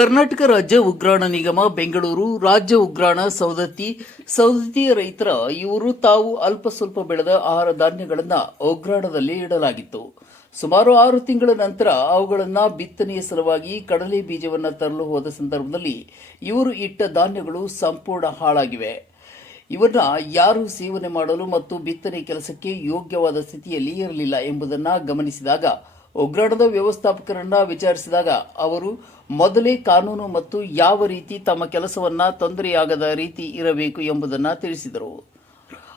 ಕರ್ನಾಟಕ ರಾಜ್ಯ ಉಗ್ರಾಣ ನಿಗಮ, ಬೆಂಗಳೂರು ರಾಜ್ಯ ಉಗ್ರಾಣ ಸೌದತ್ತಿ ಸೌದತ್ತಿಯ ರೈತರ ಇವರು ತಾವು ಅಲ್ಪ ಸ್ವಲ್ಪ ಬೆಳೆದ ಆಹಾರ ಧಾನ್ಯಗಳನ್ನು ಉಗ್ರಾಣದಲ್ಲಿ ಇಡಲಾಗಿತ್ತು. ಸುಮಾರು ಆರು ತಿಂಗಳ ನಂತರ ಅವುಗಳನ್ನು ಬಿತ್ತನೆಯ ಸಲುವಾಗಿ ಕಡಲೆ ಬೀಜವನ್ನು ತರಲು ಹೋದ ಸಂದರ್ಭದಲ್ಲಿ ಇವರು ಇಟ್ಟ ಧಾನ್ಯಗಳು ಸಂಪೂರ್ಣ ಹಾಳಾಗಿವೆ. ಇವನ್ನ ಯಾರು ಸೇವನೆ ಮಾಡಲು ಮತ್ತು ಬಿತ್ತನೆ ಕೆಲಸಕ್ಕೆ ಯೋಗ್ಯವಾದ ಸ್ಥಿತಿಯಲ್ಲಿ ಇರಲಿಲ್ಲ ಎಂಬುದನ್ನು ಗಮನಿಸಿದಾಗ ಉಗ್ರಾಣದ ವ್ಯವಸ್ಥಾಪಕರನ್ನ ವಿಚಾರಿಸಿದಾಗ ಅವರು, ಮೊದಲೇ ಕಾನೂನು ಮತ್ತು ಯಾವ ರೀತಿ ತಮ್ಮ ಕೆಲಸವನ್ನ ತೊಂದರೆಯಾಗದ ರೀತಿ ಇರಬೇಕು ಎಂಬುದನ್ನು ತಿಳಿಸಿದರು.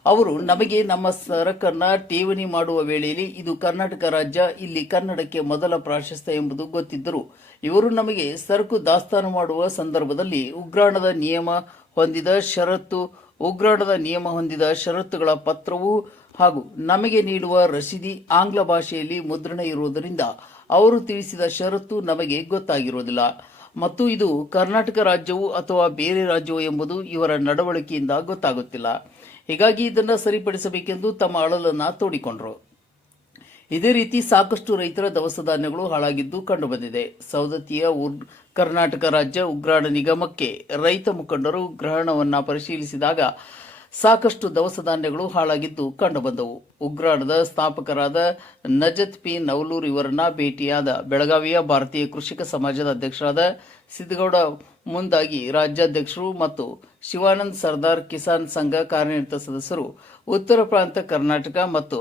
ಅವರು, ನಮಗೆ ನಮ್ಮ ಸರಕನ್ನ ಠೇವಣಿ ಮಾಡುವ ವೇಳೆಯಲ್ಲಿ ಇದು ಕರ್ನಾಟಕ ರಾಜ್ಯ, ಇಲ್ಲಿ ಕನ್ನಡಕ್ಕೆ ಮೊದಲ ಪ್ರಾಶಸ್ತ್ಯ ಎಂಬುದು ಗೊತ್ತಿದ್ದರು. ಇವರು ನಮಗೆ ಸರಕು ದಾಸ್ತಾನು ಮಾಡುವ ಸಂದರ್ಭದಲ್ಲಿ ಉಗ್ರಾಣದ ನಿಯಮ ಹೊಂದಿದ ಷರತ್ತು, ಉಗ್ರಾಣದ ನಿಯಮ ಹೊಂದಿದ ಷರತ್ತುಗಳ ಪತ್ರವು ಹಾಗೂ ನಮಗೆ ನೀಡುವ ರಸೀದಿ ಆಂಗ್ಲ ಭಾಷೆಯಲ್ಲಿ ಮುದ್ರಣ ಇರುವುದರಿಂದ ಅವರು ತಿಳಿಸಿದ ಷರತ್ತು ನಮಗೆ ಗೊತ್ತಾಗಿರುವುದಿಲ್ಲ. ಮತ್ತು ಇದು ಕರ್ನಾಟಕ ರಾಜ್ಯವು ಅಥವಾ ಬೇರೆ ರಾಜ್ಯವೋ ಎಂಬುದು ಇವರ ನಡವಳಿಕೆಯಿಂದ ಗೊತ್ತಾಗುತ್ತಿಲ್ಲ. ಹೀಗಾಗಿ ಇದನ್ನು ಸರಿಪಡಿಸಬೇಕೆಂದು ತಮ್ಮ ಅಳಲನ್ನು ತೋಡಿಕೊಂಡರು. ಇದೇ ರೀತಿ ಸಾಕಷ್ಟು ರೈತರ ದವಸ ಧಾನ್ಯಗಳು ಹಾಳಾಗಿದ್ದು ಕಂಡುಬಂದಿದೆ. ಸೌದತ್ತಿಯ ಕರ್ನಾಟಕ ರಾಜ್ಯ ಉಗ್ರಾಣ ನಿಗಮಕ್ಕೆ ರೈತ ಮುಖಂಡರು ಗ್ರಹಣವನ್ನು ಪರಿಶೀಲಿಸಿದಾಗ ಸಾಕಷ್ಟು ದವಸ ಧಾನ್ಯಗಳು ಹಾಳಾಗಿದ್ದು ಕಂಡುಬಂದವು. ಉಗ್ರಾಣದ ಸ್ಥಾಪಕರಾದ ನಜತ್ ಪಿ. ನವಲೂರ್ ಇವರನ್ನ ಭೇಟಿಯಾದ ಬೆಳಗಾವಿಯ ಭಾರತೀಯ ಕೃಷಿಕ ಸಮಾಜದ ಅಧ್ಯಕ್ಷರಾದ ಸಿದ್ದಗೌಡ ಮುಂದಾಗಿ ರಾಜ್ಯಾಧ್ಯಕ್ಷರು ಮತ್ತು ಶಿವಾನಂದ್ ಸರ್ದಾರ್ ಕಿಸಾನ್ ಸಂಘ ಕಾರ್ಯನಿರತ ಸದಸ್ಯರು ಉತ್ತರ ಪ್ರಾಂತ ಕರ್ನಾಟಕ ಮತ್ತು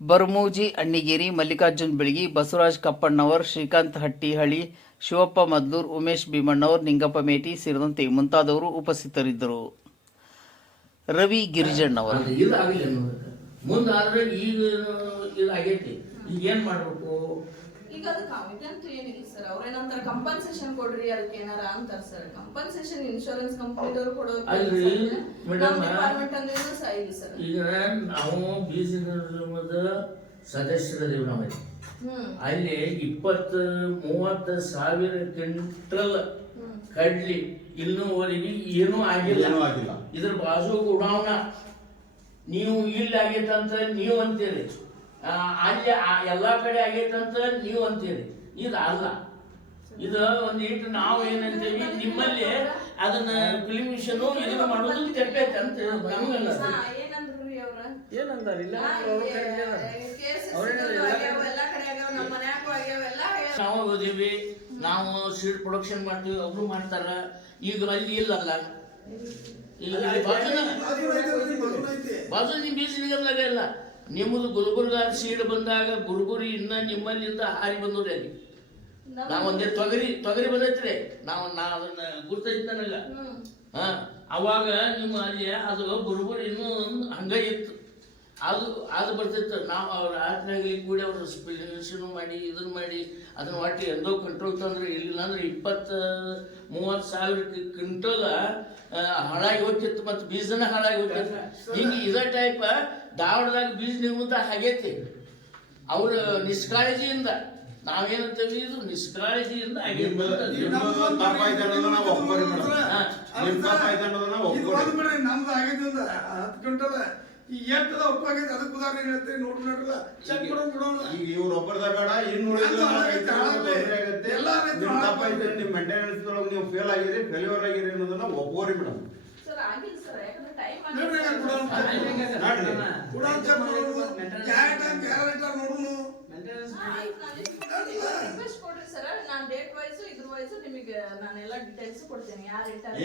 ಬರ್ಮೂಜಿ, ಅಣ್ಣಿಗೇರಿ, ಮಲ್ಲಿಕಾರ್ಜುನ್ ಬೆಳಗಿ, ಬಸವರಾಜ್ ಕಪ್ಪಣ್ಣವರ್, ಶ್ರೀಕಾಂತ್ ಹಟ್ಟಿಹಳ್ಳಿ, ಶಿವಪ್ಪ ಮದ್ಲೂರ್, ಉಮೇಶ್ ಭೀಮಣ್ಣವರ್, ನಿಂಗಪ್ಪ ಮೇಟಿ ಸೇರಿದಂತೆ ಮುಂತಾದವರು ಉಪಸ್ಥಿತರಿದ್ದರು. ರವಿ ಗಿರಿಜಣ್ಣ ಅವರು. ಅನ್ನೋದಕ್ಕೆ ಮುಂದಾದ್ರೆ ಈಗ ಇದು ಆಗೈತಿ. ಈಗ ಏನ್ ಮಾಡ್ಬೇಕು? ಈಗ ಅದಕ್ಕೆ ಅವಿದಂತೂ ಏನಿಲ್ಲ ಸರ್. ಅವ್ರೇನಂತಾರ ಕಂಪನ್ಸೇಷನ್ ಕೊಡ್ರಿ ಅದಕ್ಕೆ ಏನಾರ ಅಂತಾರೆ ಸರ್. ಕಂಪನ್ಸೇಷನ್ ಇನ್ಶೂರೆನ್ಸ್ ಕಂಪನಿದವ್ರು ಕೊಡೋ ಅಲ್ರಿ, ಮೇಡಮ್ ಡಿಪಾರ್ಟ್ಮೆಂಟ್ ಅಂದ್ರೆ ಸಹ ಇಲ್ಲ ಸರ್. ಈಗ ನಾವು ಬೀಜ ನಾವು ಹ್ಮ್. ಅಲ್ಲಿ ಇಪ್ಪತ್ತು ಮೂವತ್ತು ಸಾವಿರ ಕ್ವಿಂಟಲ್ ಕಡ್ಲಿ ಇನ್ನೂವರೆಗೆ ಏನೂ ಆಗಿಲ್ಲ. ಏನೂ ಆಗಿಲ್ಲ. ಇದ್ರ ಬಾಜು ಗುಡಾವಣ ನೀವು ಇಲ್ಲಿ ಆಗೈತಂತ ನೀವು ಅಂತೀರಿ. ಅಲ್ಲಿ ಆ- ಎಲ್ಲಾ ಕಡೆ ಆಗೈತಂತ ನೀವು ಅಂತೀರಿ. ಇದು ಅಲ್ಲ. ಇದು ಒಂದು ಇಟ್ಟು ನಾವು ಏನಂತೀವಿ ನಿಮ್ಮಲ್ಲಿ ಅದನ್ನ ಫಿಲ್ಮಿಷನ್ ಇದನ್ನ ಮಾಡೋದು ತೆಪ್ಪೈತೆ ಅಂತ ಎಲ್ಲ ನಾವು ಓದಿವಿ ನಾವು ಸೀಡ್ ಪ್ರೊಡಕ್ಷನ್ ಮಾಡ್ತೀವಿ ಅವರು ಮಾಡ್ತಾರ. ಈಗ ಅಲ್ಲಿ ಇಲ್ಲಲ್ಲ. ಈಗ ಬಾಜು ನಿಮ್ಮ ಬೀಜ ನಿಗಮದಾಗ ಇಲ್ಲ. ನಿಮ್ಮದು ಗುಲ್ಬರ್ಗ ಸೀಡ್ ಬಂದಾಗ ಗುಲ್ಬುರಿ ಇನ್ನ ನಿಮ್ಮಲ್ಲಿಂದ ಹಾರಿ ಬಂದವ್ರಿ ಅಲ್ಲಿ. ನಾವೊಂದೇ ತೊಗರಿ ತೊಗರಿ ಬಂದೈತ್ರಿ. ನಾವು ನಾ ಅದನ್ನ ಗುರ್ತೈತಿ ನನಗ. ಹಾ ಅವಾಗ ನಿಮ್ಮ ಅಲ್ಲಿ ಅದು ಗುರುಗುರಿ ಇನ್ನೂ ಹಂಗ ಇತ್ತು. ಅದು ಅದು ಬರ್ತಿತ್ತು ನಾವು ಅವ್ರ ಆತ್ನಾಗಲಿ ಕೂಡಿ ಅವರು ಸ್ಪಿಲೇಷನ್ ಮಾಡಿ ಇದನ್ನು ಮಾಡಿ ಅದನ್ನು ಒಟ್ಟು ಎಂದೋ ಕಂಟ್ರೋಲ್ ತಂದ್ರೆ ಇಲ್ಲ ಅಂದ್ರೆ ಇಪ್ಪತ್ತು ಮೂವತ್ತು ಸಾವಿರ ಕ್ವಿಂಟಲ್ ಹಾಳಾಗಿ ಹೋಗ್ತಿತ್ತು ಮತ್ತು ಬೀಜನ ಹಾಳಾಗಿ ಹೋಗ್ತಿತ್ತು ಹಿಂಗೆ ಇದೇ ಟೈಪ್ ಧಾರವಾಡದಾಗ ಬೀಜ ನಿರ್ಮಿತ ಆಗೈತಿ ಅವ್ರ ನಿಷ್ಕಾಳಜಿಯಿಂದ ನಾವೇನಂತೀವಿ ಇದು ನಿಷ್ಕಾಳಜಿಯಿಂದ ಆಗೈತಿ ಈ ಎಂಟದ ಒಪ್ಪಾಗೈತಿ ಅದಕ್ಕೆ ಉದಾಹರಣೆ ಹೇಳ್ತೀನಿ ನೋಡ್ರಿ ನೋಡಲ್ಲ ಚೆಕ್ ಮಾಡೋಣ ಬಿಡೋಣ ಈಗ ಇವ್ರ ಒಬ್ಬರದ ಬೇಡ ಇನ್ನು. ಎಲ್ಲ ತಪ್ಪಾಯ್ತು ಆಗ್ಬೋದು. ನಿಮ್ ಮೇಂಟೆನೆನ್ಸ್ ಒಳಗೆ ನೀವು ಫೇಲ್ ಆಗಿರಿ ಫೇಲ್ಯೂರ್ ಆಗಿರಿ ಅನ್ನೋದನ್ನ ಒಪ್ಪೋರಿ ಮೇಡಮ್.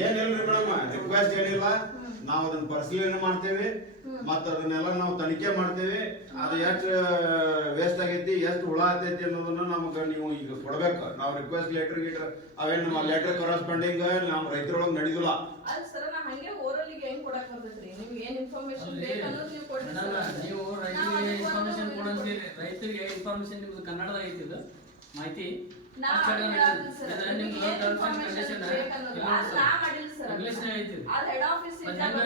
ಏನಿಲ್ರಿ ಮೇಡಮ್ ರಿಕ್ವೆಸ್ಟ್ ಏನಿಲ್ಲ. ನಾವು ಅದನ್ನ ಪರಿಶೀಲನೆ ಮಾಡ್ತೇವೆ. ಮತ್ತ ಅದನ್ನೆಲ್ಲ ನಾವು ತನಿಖೆ ಮಾಡ್ತೇವೆ. ಅದು ಎಷ್ಟು ವೇಸ್ಟ್ ಆಗೈತಿ ಎಷ್ಟು ಹುಳ ಆಗ್ತೈತಿ ಅನ್ನೋದನ್ನ ನಮಗ ನೀವು ಈಗ ಕೊಡ್ಬೇಕು. ನಾವು ರಿಕ್ವೆಸ್ಟ್ ಲೆಟರ್ ಗೀಟರ್ ಅವೇನ್ ನಮ್ಮ ಲೆಟರ್ ಕರೆಸ್ಪಾಂಡಿಂಗ್ ನಮ್ಮ ರೈತರೊಳಗೆ ನಡೆದಿಲ್ಲ. ಅಲ್ಲ ಸರ್ ನಾ ಹಂಗೆ ಓರಲಿಗೆ ಹೆಂಗ್ ಕೊಡಕ್ ಬರ್ತೈತ್ರಿ? ನಿಮ್ಗೆ ಏನ್ ಇನ್ಫಾರ್ಮೇಶನ್ ಅಲ್ರಿ, ನೀವು ಕೊಡ್ರಿ ಅಲ್ಲ, ನೀವು ರೈತರಿಗೆ ಇನ್ಫಾರ್ಮೇಶನ್ ಕೊಡಂತೀರಿ ರೈತರಿಗೆ ಇನ್ಫಾರ್ಮೇಶನ್ ನಿಮ್ದು ಕನ್ನಡದಾಗ ಐತಿ ಇದು. ಮಾಹಿತಿ ನಾ ಮಾಡಿಲ್ಲ ಐತಿ. ಸರ್. ಅದ್ ಹೆಡ್ ಆಫೀಸ್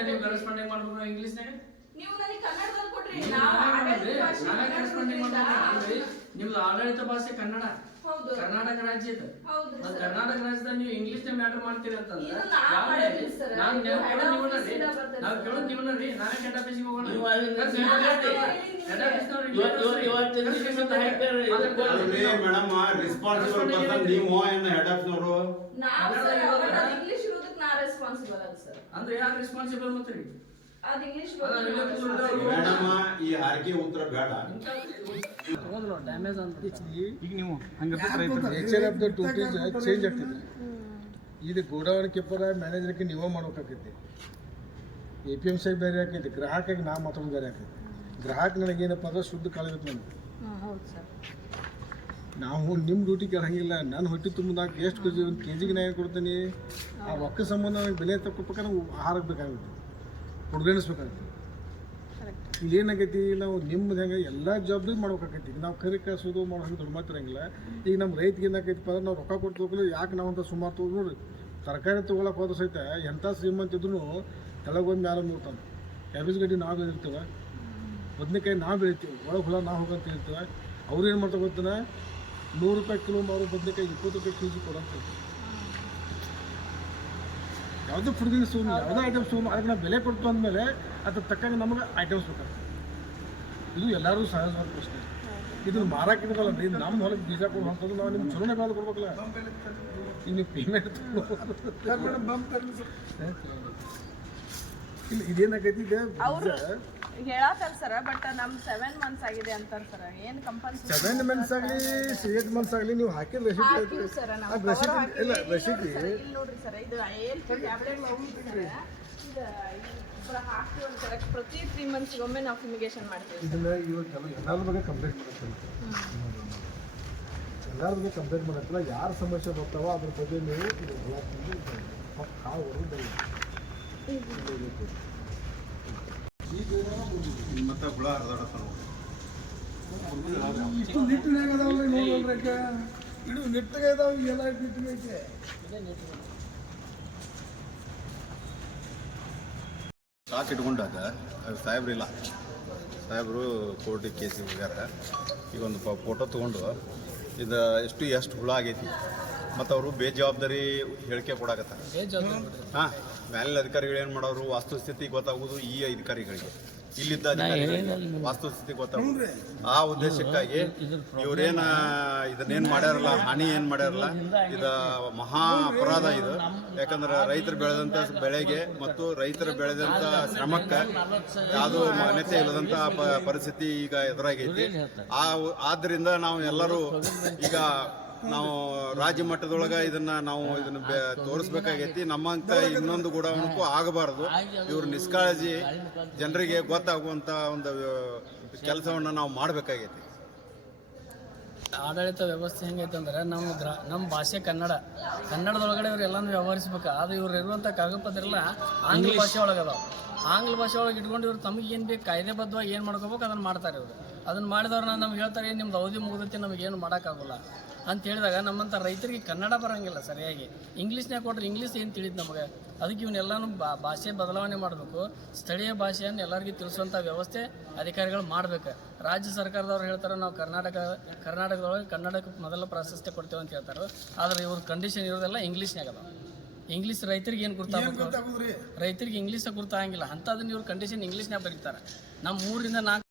ನೀವು ಕರೆಸ್ಪಾಂಡಿಂಗ್ ಮಾಡ್ಬೇಕು ಇಂಗ್ಲಿಷ್ನಾಗ ನೀವು ನನಗೆ ಕನ್ನಡದಲ್ಲಿ ಕೊಡ್ರಿ ನೀವು ನಾವು ನಾವೇ ಆಡಳಿತ ಭಾಷೆ ನಿಮ್ದು ಆಡಳಿತ ಭಾಷೆ ಕನ್ನಡ. ಹೌದು. ಕರ್ನಾಟಕ ರಾಜ್ಯದ ಹೌದು ಮತ್ತ್ ಕರ್ನಾಟಕ ರಾಜ್ಯದಲ್ಲಿ ನೀವು ಇಂಗ್ಲಿಷ್ ನೇ ಮ್ಯಾಟರ್ ಮಾಡ್ತೀರಿ ಅಂತಂದ್ರೆ ಇದು ನಾವ್ ಯಾವ ಮಾಡೋದಿಲ್ಲ ಹೇಳಿ? sir. ನಾವ್ ಇದು ನಾವು head ಕೇಳೋದ್ ನೀವನ್ನ office ರೀ. ಇಂದ ಬರ್ತದೆ ನಾವ್ sir. ಕೇಳೋದ್ ನೀವನ್ನ ರೀ ನಾವೇ ಹೆಡ್ ಆಫೀಸಿಗೆ ಹೋಗೋಣ. ನೀವು ಹೆಡ್ ಆಫೀಸ್- ಹೆಡ್ ಇವತ್ತು. ಅದಕ್ಕೆ ಅಲ್ರಿ ಮೇಡಮ್ ರೆಸ್ಪಾನ್ಸಿಬಲ್ ಪರ್ಸನ್ ನೀವು ಏನು ಹೆಡ್ ಆಫೀಸ್ನವರು ನಾವ್ ಕನ್ನಡ ಸರ್ ಇರೋದಕ್ಕೆ ನಾ ರೆಸ್ಪಾನ್ಸಿಬಲ್ ಅಂದ್ರೆ ಯಾರು ರೆಸ್ಪಾನ್ಸಿಬಲ್ ಮತ್ತೆ ರೀ ಅದ್ ಇಂಗ್ಲಿಷ್ ಅಲ್ಲ, ಮೇಡಮ್ ಈ ಹಾರಿಕೆ ಉತ್ತರ ಬೇಡ. ಡ್ಯಾಮೇಜ್ ಅಂತ. ಈಗ ನೀವು ನೇಚರ್ ಆಫ್ ದ ಟೂಟೀಸ್ ಚೇಂಜ್ ಆಗ್ತದೆ. ಇದು ಗೋಡೌನ್ ಕೀಪರ್ ಮ್ಯಾನೇಜರ್ಗೆ ನೀವೇ ಮಾಡ್ಬೇಕಾಗ್ತೈತಿ ಎ ಪಿ ಎಂ ಸಿ ಬೇರೆ ಆಕೈತಿ ಗ್ರಾಹಕಿಗೆ ನಾ ಮಾತಾಡೋದು ಬೇರೆ ಆಕೈತಿ ಗ್ರಾಹಕ ನನಗೇನಪ್ಪ ಅಂದ್ರೆ ಶುದ್ಧ ಕಾಲಿರುತ್ತೆ ನನಗೆ ಹೌದು ಸರ್. ನಾವು ನಿಮ್ಮ ಡ್ಯೂಟಿ ಕೇಳಂಗಿಲ್ಲ ನಾನು ಹೊಟ್ಟೆ ತುಂಬಿದಾಗ ಎಷ್ಟು ಕೆ ಜಿ ಒಂದು ಕೆ ಜಿಗೆ ನಾ ಕೊಡ್ತೀನಿ? ಆ ರೊಕ್ಕ ಸಂಬಂಧ ನನಗೆ ಬೆಲೆ ತಗೊಳ್ಬೇಕಾದ್ರೆ ಆಹಾರಕ್ಕೆ ಬೇಕಾಗುತ್ತೆ. ಹುಡ್ಗಣಿಸ್ಬೇಕಾಗುತ್ತೆ ಇಲ್ಲಿ ಏನಾಗೈತಿ ನಾವು ನಿಮ್ದು ಹೆಂಗೆ ಎಲ್ಲ ಜವಾಬ್ದಾರಿ ಮಾಡ್ಬೇಕಾಗೈತಿ. ನಾವು ಕರಿ ಮಾಡೋ ಹಂಗೆ ದೊಡ್ಡ ಮಾತಿರಂಗಿಲ್ಲ ಈಗ ನಮ್ಮ ರೈತಗೆ ಏನಾಗೈತಿಪ್ಪ ಅಂದ್ರೆ ನಾವು ರೊಕ್ಕ ಕೊಟ್ಟು ತಗೊಳ್ಳಿ ಯಾಕೆ ನಾವು ಅಂತ ಸುಮಾರು ತೊಗೊಂಡು ನೋಡಿ ತರಕಾರಿ ತೊಗೊಳಕ್ಕೆ ಹೋದ್ರೆ ಸಹಿತ ಎಂಥ ಶ್ರೀಮಂತ ಇದ್ರೂ ಕೆಳಗೆ ಒಂದು ಮ್ಯಾಲೆ ಮೂರ್ತಾನೆ ಕ್ಯಾಬೇಜ್ ಗಡ್ಡಿ ನಾವು ಬೆಳಿತೀವಿ? ಬದನೆಕಾಯಿ ನಾವು ಬೆಳಿತೀವಿ? ಒಳಗೆ ಹುಳ ನಾವು ಹೋಗಂತ ಹೇಳ್ತೀವಿ? ಅವ್ರು ಏನು ಮಾಡ್ತಾ ಗೊತ್ತಾನೆ? ನೂರು ರೂಪಾಯಿ ಕಿಲೋ ಮಾರು ಬದನೆಕಾಯಿ ಇಪ್ಪತ್ತು ರೂಪಾಯಿ ಕೆ ಜಿ ಕೊಡಂತ ಹೇಳ್ತೀವಿ. ಯಾವುದೇ ಫುಡ್ಗಿನ ಸೂಮ್ ಯಾವುದೇ ಐಟಮ್ಸ್ ಸೂಮ್ ಅದಕ್ಕೆ ನಾವು ಬೆಲೆ ಕೊಡ್ತು ಅಂದಮೇಲೆ ಅದ್ರ ತಕ್ಕಂಗೆ ನಮಗೆ ಐಟಮ್ಸ್ ಬೇಕಾಗ್ತದೆ. ಇದು ಎಲ್ಲರೂ ಸಹಜವಾದ ಪ್ರಶ್ನೆ. ಇದು ಮಾರಾಕಿದ್ರಲ್ಲ ರೀ ನಮ್ಮ ಹೊಲಕ್ಕೆ ಬೀಜ ಕೊಡುವಂಥದ್ದು ನಾವು ನಿಮ್ಗೆ ಚಲೋನೆ ಬಾಲ್ ಕೊಡ್ಬೇಕಲ್ಲ. ಈಗ ನೀವು ಪೇಮೆಂಟ್ ಇಲ್ಲ ಇದೇನಾಗೈತಿ ಈಗ ಅವ್ರು ಹೇಳತ್ತಾರ ಸರ ಬಟ್ ನಮ್ ಸೆವೆನ್ ಮಂತ್ಸ್ ಆಗಿದೆ ಅಂತಾರ ಸರ್ ಏನ್ ಕಂಪಲ್ಸರಿ ಸೆವೆನ್ ಮಂತ್ಸ್ ಆಗಲಿ ಏಟ್ ಮಂತ್ಸ್ ಆಗಲಿ ನೀವು ಹಾಕಿದ ರೆಸಿಪಿ ಸರ ನಾವು ರೆಸಿಪಿ ಇಲ್ಲ ರೆಸಿಪಿ ಇಲ್ಲಿ ನೋಡ್ರಿ ಸರ್ ಇದು ಏನ್ ಟ್ಯಾಬ್ಲೆಟ್ ಸರ್ ಪ್ರತಿ ತ್ರೀ ಮಂತ್ಸ್ ಒಮ್ಮೆ ನಾವು ಫಿಮಿಗೇಷನ್ ಮಾಡ್ತೀವಿ ಇದನ್ನ ಇವಾಗ ಎಲ್ಲರ ಬಗ್ಗೆ ಕಂಪ್ಲೇಂಟ್ ಮಾಡುತ್ತಲ್ಲ ಎಲ್ಲರ ಬಗ್ಗೆ ಕಂಪ್ಲೇಂಟ್ ಮಾಡತ್ತಲ್ಲ ಯಾರ ಸಮಸ್ಯೆ ಬರ್ತಾವ ಅದ್ರ ಬಗ್ಗೆ ನೀವು ಇದು ಹೊಲ ತಂದು ಹತ್ರ ಹುಳ ಹರಿದಾಡತ್ತ ಇಷ್ಟು ನಿಟ್ಟಿನಾಗ ಅದಾವಲ್ಲ ನೋಡ್ಬೇಕ ಇಡು ನಿಟ್ಟಿಗೆ ಇದಾವ ಎಲ್ಲ ನಿಟ್ಟಿಗೆ ಐತೆ. ಸಾಕ್ ಇಟ್ಕೊಂಡಾಗ ಸಾಹೇಬ್ರು ಇಲ್ಲ. ಸಾಹೇಬ್ರು ಕೋರ್ಟಿಗೆ ಕೇಸಿಗೆ ಹೋಗ್ಯಾರ. ಈಗ ಒಂದು ಫೋಟೋ ತೊಗೊಂಡು ಇದು ಎಷ್ಟು ಎಷ್ಟು ಹುಳ ಆಗೈತಿ. ಮತ್ತು ಅವರು ಬೇಜವಾಬ್ದಾರಿ ಹೇಳಿಕೆ ಕೊಡಾಕತ್ತ. ಹಾಂ ಮ್ಯಾಲಿನ ಅಧಿಕಾರಿಗಳು ಏನು ಮಾಡೋರು ವಾಸ್ತುಸ್ಥಿತಿ ಗೊತ್ತಾಗೋದು ಈ ಅಧಿಕಾರಿಗಳಿಗೆ. ಇಲ್ಲಿದ್ದ ಅಧಿಕಾರಿಗಳಿಗೆ ವಾಸ್ತುಸ್ಥಿತಿ ಗೊತ್ತಾಗುತ್ತೆ ಆ ಉದ್ದೇಶಕ್ಕಾಗಿ ಇವ್ರೇನ ಇದನ್ನೇನು ಮಾಡ್ಯಾರಲ್ಲ ಹಾನಿ ಏನು ಮಾಡ್ಯಾರಲ್ಲ ಇದು ಮಹಾ ಅಪರಾಧ ಇದು. ಯಾಕಂದ್ರೆ ರೈತರು ಬೆಳೆದಂಥ ಬೆಳೆಗೆ ಮತ್ತು ರೈತರು ಬೆಳೆದಂಥ ಶ್ರಮಕ್ಕೆ ಯಾವುದು ಮಾನ್ಯತೆ ಇಲ್ಲದಂಥ ಪ- ಪರಿಸ್ಥಿತಿ ಈಗ ಎದುರಾಗೈತಿ. ಆ ಆದ್ದರಿಂದ ನಾವು ಎಲ್ಲರೂ ಈಗ ನಾವು ರಾಜ್ಯ ಮಟ್ಟದೊಳಗೆ ಇದನ್ನ ನಾವು ಇದನ್ನ ತೋರಿಸ್ಬೇಕಾಗೈತಿ. ನಮ್ಮಂತ ಇನ್ನೊಂದು ಗುಡಾವಣಕ್ಕೂ ಆಗಬಾರದು. ಇವ್ರ ನಿಷ್ಕಾಳಜಿ ಜನರಿಗೆ ಗೊತ್ತಾಗುವಂತ ಒಂದು ಕೆಲಸವನ್ನ ನಾವು ಮಾಡಬೇಕಾಗೈತಿ. ಆಡಳಿತ ವ್ಯವಸ್ಥೆ ಹೆಂಗೈತೆ ಅಂದ್ರೆ ನಮ್ಮ ಗ್ರಾ ನಮ್ಮ ಭಾಷೆ ಕನ್ನಡ. ಕನ್ನಡದೊಳಗಡೆ ಇವ್ರು ಎಲ್ಲಾನು ವ್ಯವಹರಿಸ್ಬೇಕು. ಆದ್ರೆ ಇವ್ರು ಇರುವಂಥ ಕಾಗದಪತ್ರ ಎಲ್ಲ ಆಂಗ್ಲ ಭಾಷೆ ಒಳಗೆ ಅದಾವ ಆಂಗ್ಲ ಭಾಷೆ ಒಳಗೆ ಇಟ್ಕೊಂಡು ಇವ್ರು ತಮಗೆ ಏನು ಬೇಕು ಕಾಯ್ದೆಬದ್ಧವಾಗಿ ಏನು ಮಾಡ್ಕೋಬೇಕು ಅದನ್ನು ಮಾಡ್ತಾರೆ ಇವರು. ಅದನ್ನು ಮಾಡಿದವ್ರನ್ನ ನಮ್ಗೆ ಹೇಳ್ತಾರೆ ನಿಮ್ದು ಅವಧಿ ಮುಗಿದೈತಿ ನಮಗೇನು ಮಾಡೋಕ್ಕಾಗಲ್ಲ. ಅಂತ ಹೇಳಿದಾಗ ನಮ್ಮಂಥ ರೈತರಿಗೆ ಕನ್ನಡ ಬರಂಗಿಲ್ಲ ಸರಿಯಾಗಿ. ಇಂಗ್ಲೀಷ್ನಾಗ ಕೊಟ್ರೆ ಇಂಗ್ಲೀಷ್ ಏನು ತಿಳಿದು ನಮಗೆ? ಅದಕ್ಕೆ ಇವನ್ನೆಲ್ಲನೂ ಬಾ ಭಾಷೆ ಬದಲಾವಣೆ ಮಾಡಬೇಕು. ಸ್ಥಳೀಯ ಭಾಷೆಯನ್ನು ಎಲ್ಲರಿಗೂ ತಿಳಿಸುವಂಥ ವ್ಯವಸ್ಥೆ ಅಧಿಕಾರಿಗಳು ಮಾಡಬೇಕು. ರಾಜ್ಯ ಸರ್ಕಾರದವ್ರು ಹೇಳ್ತಾರೆ ನಾವು ಕರ್ನಾಟಕ ಕರ್ನಾಟಕದೊಳಗೆ ಕನ್ನಡಕ್ಕೆ ಮೊದಲ ಪ್ರಾಶಸ್ತ್ಯ ಕೊಡ್ತೇವೆ ಅಂತ ಹೇಳ್ತಾರೆ. ಆದರೆ ಇವ್ರ ಕಂಡೀಷನ್ ಇರೋದೆಲ್ಲ ಇಂಗ್ಲೀಷ್ನಾಗ ಅದ ಇಂಗ್ಲೀಷ್ ರೈತರಿಗೆ ಏನು ಗುರ್ತಾಗಬೇಕು ರೈತರಿಗೆ ಇಂಗ್ಲೀಷ್ ಗುರ್ತಾಗಂಗಿಲ್ಲ ಅದನ್ನ ಇವ್ರ ಕಂಡೀಷನ್ ಇಂಗ್ಲೀಷ್ನಾಗ ಬರೀತಾರೆ. ನಮ್ಮ ಮೂರಿಂದ ನಾಲ್ಕು